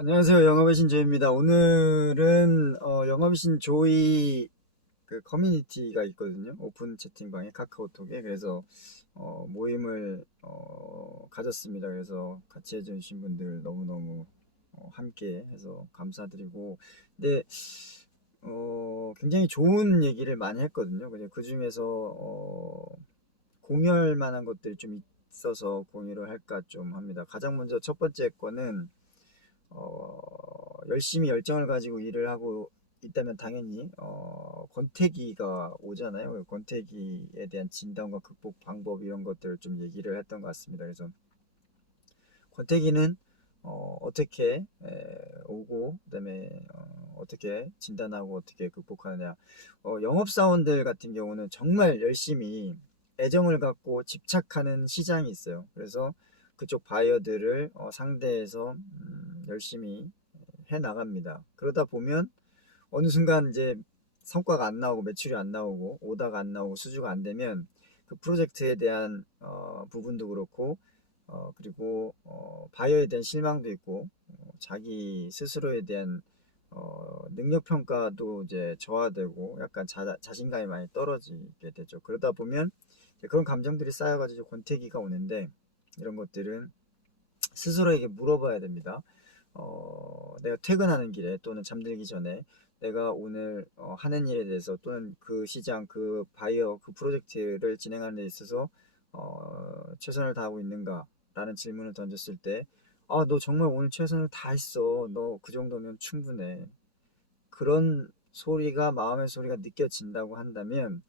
안녕하세요. 영업의 신조입니다. 오늘은 영업의 신조이 그 커뮤니티가 있거든요. 오픈 채팅방에 카카오톡에. 그래서 모임을 가졌습니다. 그래서 같이 해주신 분들 너무너무 함께 해서 감사드리고, 근데 굉장히 좋은 얘기를 많이 했거든요. 그 중에서 공유할 만한 것들이 좀 있어서 공유를 할까 좀 합니다. 가장 먼저 첫 번째 거는 열심히 열정을 가지고 일을 하고 있다면 당연히 권태기가 오잖아요. 그 권태기에 대한 진단과 극복 방법 이런 것들을 좀 얘기를 했던 것 같습니다. 그래서 권태기는 어떻게 오고 그다음에 어떻게 진단하고 어떻게 극복하느냐. 영업사원들 같은 경우는 정말 열심히 애정을 갖고 집착하는 시장이 있어요. 그래서 그쪽 바이어들을 상대해서 열심히 해 나갑니다. 그러다 보면 어느 순간 이제 성과가 안 나오고 매출이 안 나오고 오다가 안 나오고 수주가 안 되면 그 프로젝트에 대한 부분도 그렇고 그리고 바이어에 대한 실망도 있고 자기 스스로에 대한 능력 평가도 이제 저하되고 약간 자신감이 많이 떨어지게 되죠. 그러다 보면 이제 그런 감정들이 쌓여가지고 권태기가 오는데 이런 것들은 스스로에게 물어봐야 됩니다. 내가 퇴근하는 길에 또는 잠들기 전에 내가 오늘 하는 일에 대해서 또는 그 시장, 그 바이어, 그 프로젝트를 진행하는 데 있어서 최선을 다하고 있는가? 라는 질문을 던졌을 때, 아, 너 정말 오늘 최선을 다했어. 너 그 정도면 충분해. 그런 소리가, 마음의 소리가 느껴진다고 한다면,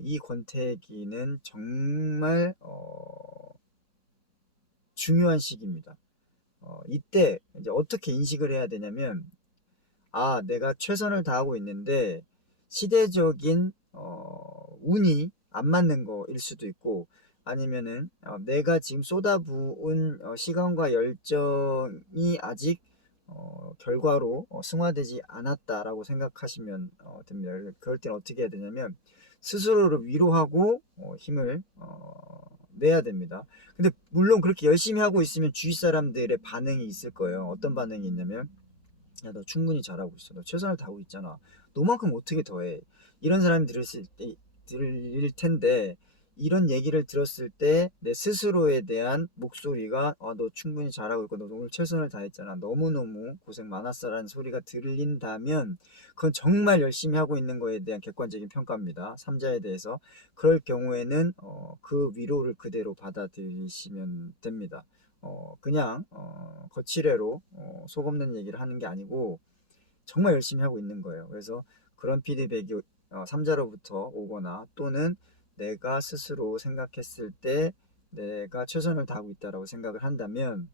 이 권태기는 정말 중요한 시기입니다. 이때 이제 어떻게 인식을 해야 되냐면, 아, 내가 최선을 다하고 있는데 시대적인 운이 안 맞는 거일 수도 있고, 아니면은 내가 지금 쏟아부은 시간과 열정이 아직 결과로 승화되지 않았다라고 생각하시면 됩니다. 그럴 땐 어떻게 해야 되냐면 스스로를 위로하고 힘을 내야 됩니다. 근데 물론 그렇게 열심히 하고 있으면 주위 사람들의 반응이 있을 거예요. 어떤 반응이 있냐면, 야, 너 충분히 잘하고 있어. 너 최선을 다하고 있잖아. 너만큼 어떻게 더해? 이런 사람이 들을 텐데, 이런 얘기를 들었을 때 내 스스로에 대한 목소리가, 아, 너 충분히 잘하고 있고 너 오늘 최선을 다했잖아. 너무너무 고생 많았어 라는 소리가 들린다면 그건 정말 열심히 하고 있는 거에 대한 객관적인 평가입니다. 삼자에 대해서. 그럴 경우에는 그 위로를 그대로 받아들이시면 됩니다. 그냥 거칠애로 속 없는 얘기를 하는 게 아니고 정말 열심히 하고 있는 거예요. 그래서 그런 피드백이 삼자로부터 오거나 또는 내가 스스로 생각했을 때 내가 최선을 다하고 있다라고 생각을 한다면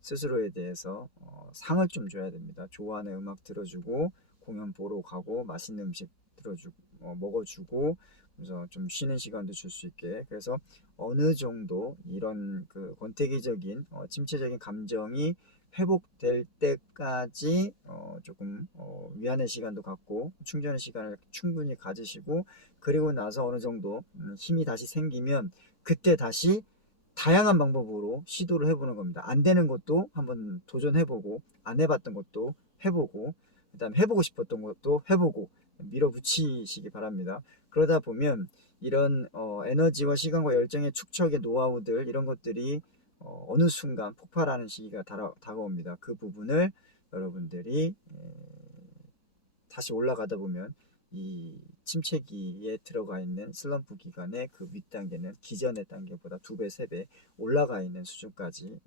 스스로에 대해서 상을 좀 줘야 됩니다. 좋아하는 음악 들어주고 공연 보러 가고 맛있는 음식 들어주고 먹어주고, 그래서 좀 쉬는 시간도 줄 수 있게. 그래서 어느 정도 이런 그 권태기적인 침체적인 감정이 회복될 때까지 조금 위안의 시간도 갖고 충전의 시간을 충분히 가지시고, 그리고 나서 어느 정도 힘이 다시 생기면 그때 다시 다양한 방법으로 시도를 해보는 겁니다. 안 되는 것도 한번 도전해보고, 안 해봤던 것도 해보고, 그다음 해보고 싶었던 것도 해보고, 밀어붙이시기 바랍니다. 그러다 보면 이런 에너지와 시간과 열정의 축적의 노하우들 이런 것들이 어느 순간 폭발하는 시기가 다가옵니다. 그 부분을 여러분들이 다시 올라가다 보면 이 침체기에 들어가 있는 슬럼프 기간의 그 윗단계는 기전의 단계보다 2배, 3배 올라가 있는 수준까지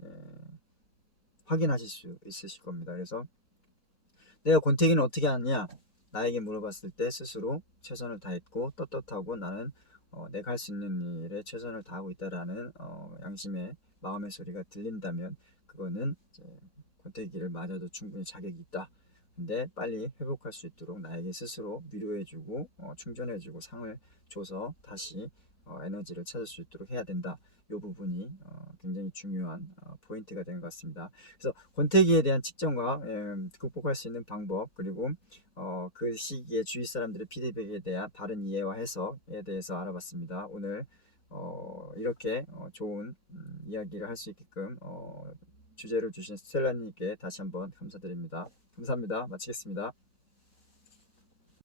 확인하실 수 있으실 겁니다. 그래서 내가 권태기는 어떻게 하느냐? 나에게 물어봤을 때 스스로 최선을 다했고 떳떳하고 나는 내가 할 수 있는 일에 최선을 다하고 있다라는 양심의 마음의 소리가 들린다면 그거는 이제 권태기를 맞아도 충분히 자격이 있다. 근데 빨리 회복할 수 있도록 나에게 스스로 위로해주고 충전해주고 상을 줘서 다시 에너지를 찾을 수 있도록 해야 된다. 이 부분이 굉장히 중요한 포인트가 된 것 같습니다. 그래서 권태기에 대한 측정과 극복할 수 있는 방법, 그리고 그 시기에 주위 사람들의 피드백에 대한 바른 이해와 해석에 대해서 알아봤습니다. 오늘 이렇게 좋은 이야기를 할 수 있게끔 주제를 주신 스텔라님께 다시 한번 감사드립니다. 감사합니다. 마치겠습니다.